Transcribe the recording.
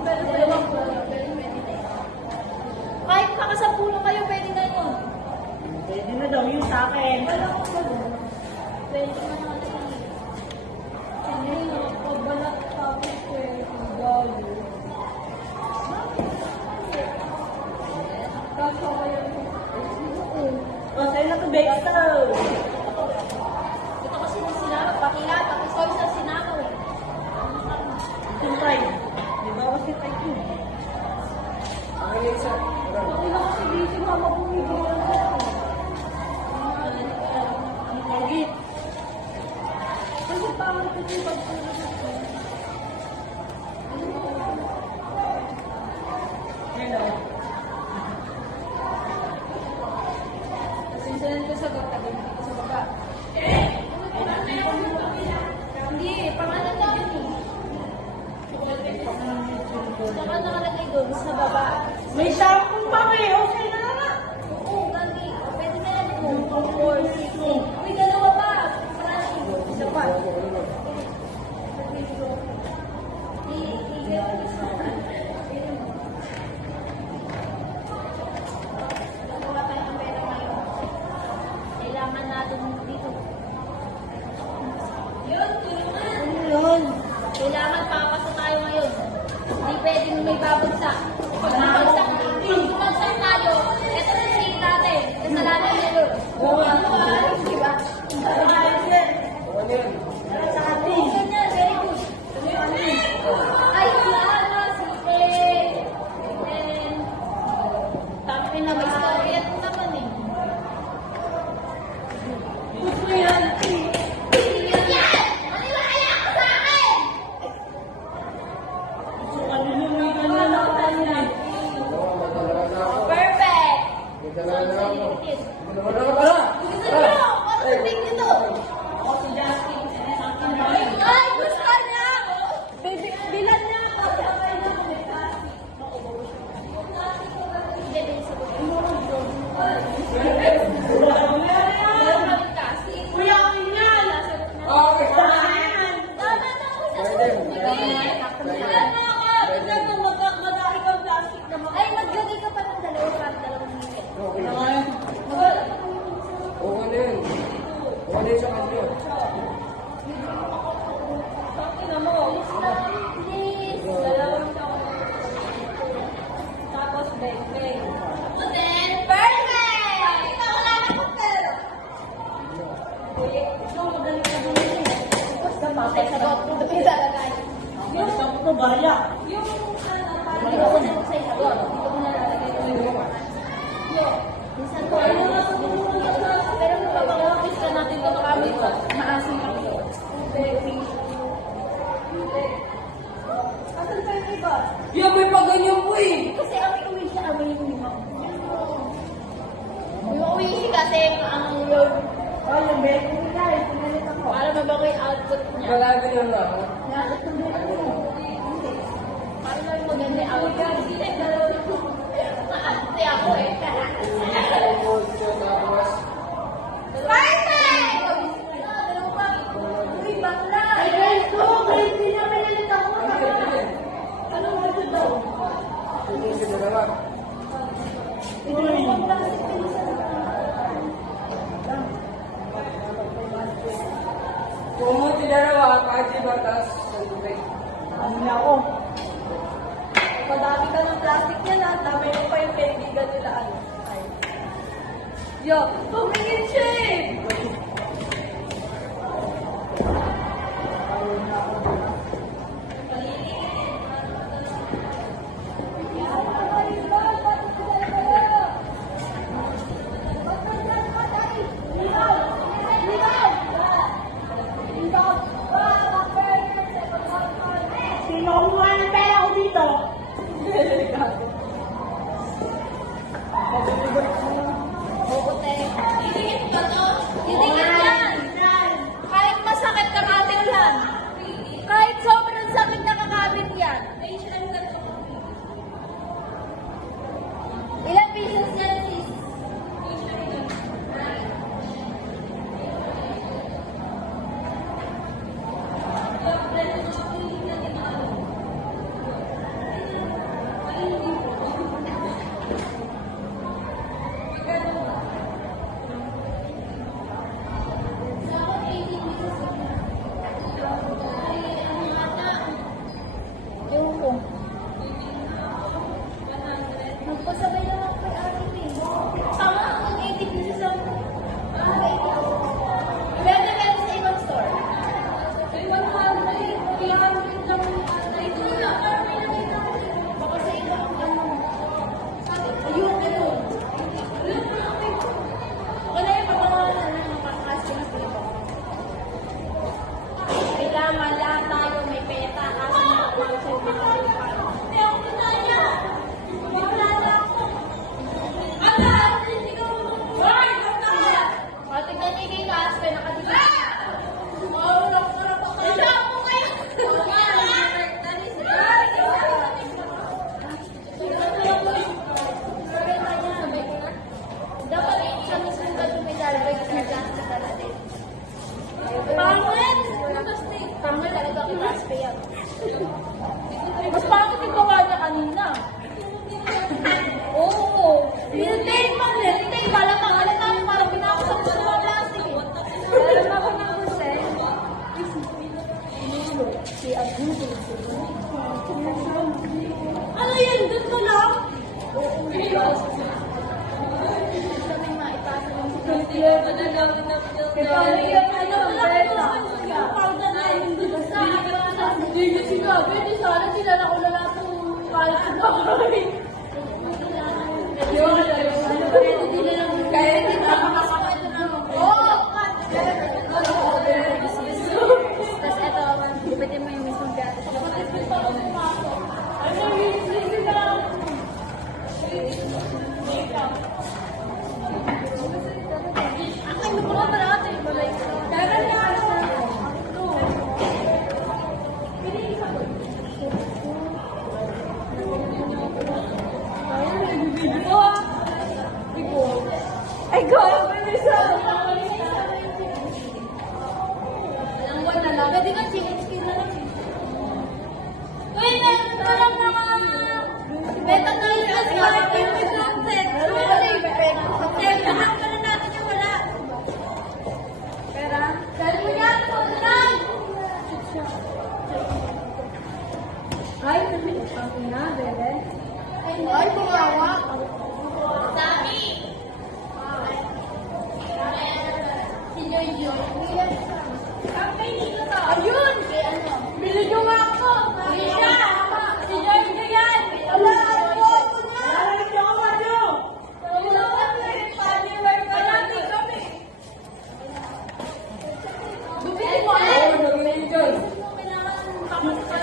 Dalawang po. Kahit makasampulo kayo, pwede na yun. Pwede na daw yung sa akin. Pwede na natin. Hindi na, pagbalat tapos pwede galo. Kaso kayo. O, sa'yo na to, Bexto. Ito kasi na sinama, pakila, pakisoy sa sinama eh. Sintay. Di ba kasi tayo yun? Pakila kasi dito, mama bumibigyan ko. Ang pagit. Kasi parang ito yung pagpulot ko. Hello. Sinsalan ko sa gata, ganito ko sa baba. Hindi, pangalan namin eh. Saka nakalagay doon sa baba. May shampoo pa kayo. Okay na nga. Oo, gagi. Pwede na yan mo. 4, 6, Uy, dalawa pa. Isa pa. Nagawa tayo ng pera ngayon. Kailangan natin dito. Yun, tulungan. Yun. Kailangan papasa tayo ngayon. Hindi pwedeng may babagsak. Pag babagsak, pag bumagsak tayo, ito na yung natin. Kasalanan nyo. Oo. Di ba? Sa atin. Ganyan, very good. Ay, wala, sige. And, tapos na may story at naman eh. Gusto mo yan. Yan! Maniwala ka sa akin! Gusto ka nyo may ganyan na tayo na. Perfect! Wala ka pala! Gusto nyo? Ano big nito? Ako si Justin. Ay, gusto niya! Bilan niya ako. Hindi, bilis ako. Meron kami kasi. Kuya, akin yan. Okay. Tama na ako sa susunod. Bilan na ako. Tignan mo, madami kang plastic naman. Ay, maglagay ka pa ng dalawa para dalawang minute. Okay. Naman. Magwala pa ng Okay na yun. Okay na yun sa kanila. Tignan mo. please. Dalawang taon. Tapos, bang. And then, perfect! Wala na akong pera. Ito, magaling ka bumili. Basta patay sa loob. Ito pinalagay. Yung sa ito, bahaya. Yung hindi ko na sa isagot. Dito ko na lalagay ko yung minsan ko pero kung papakapis ka natin ito marami pa maasim ako. Asan tayo iba? Yan, may paganyan po eh! Kasi amoy-uwi siya, amoy-uwi mo. Uwi kasi ang yung Oh, yung bed ko nila. Pinalit ako. para mabago yung output niya. Wala ganyan na ako. Para lang maganda yung output. Maarte ako eh. Perfect! Uy, bakla! Ay, guys, ko. Kahit hindi niya pinalit ako. Anong ito daw? Ito si dalawa. Uy. Kung mo si dalawa, kahit si batas, sandali. Ano na ako? Madami ka ng plastic niya na, dami mo pa yung kaibigan nila. Ano? Ay. Yo, tumingin siya eh! Sino kumuha ng pera ko dito? Bukote. Iingit ba to? kaya. Mas pangit yung gawa niya kanina. Oo. Pinatake man eh. Pinatake. Malamang. Parang pinakasap sa mga plastic eh. Alam ako ng gusto eh. Si Abudo. Ano yan? Doon mo lang? Kaming maipasa ng hindi sinabi, hindi sana sinala ko na lahat ng kalat sa bahay. Kaya hindi na makasama ito na oo! Tapos ito, pwede mo yung mismong gatas. Ano yung listen na lang? Ang mukha pa natin. Kaya na ano? Ay, go! Alam ko na lang. Pwede ka chicken na lang. Uy, meron pa lang mga beta na yung aswag yung sunset. Sorry, beta na pala natin yung wala. Pera? Dali mo yan! Sundan! Ay, ang ina, bebe. Ay, bumawa. Dami! Si Jojo. Ayun! Bili nyo nga ako! Si Jojo yan! Wala ako! Ako na! Narinig ako ba nyo? Wala kami! Marami kami! Bumili mo! Oo, nabili dyan. Kailangan kapasipan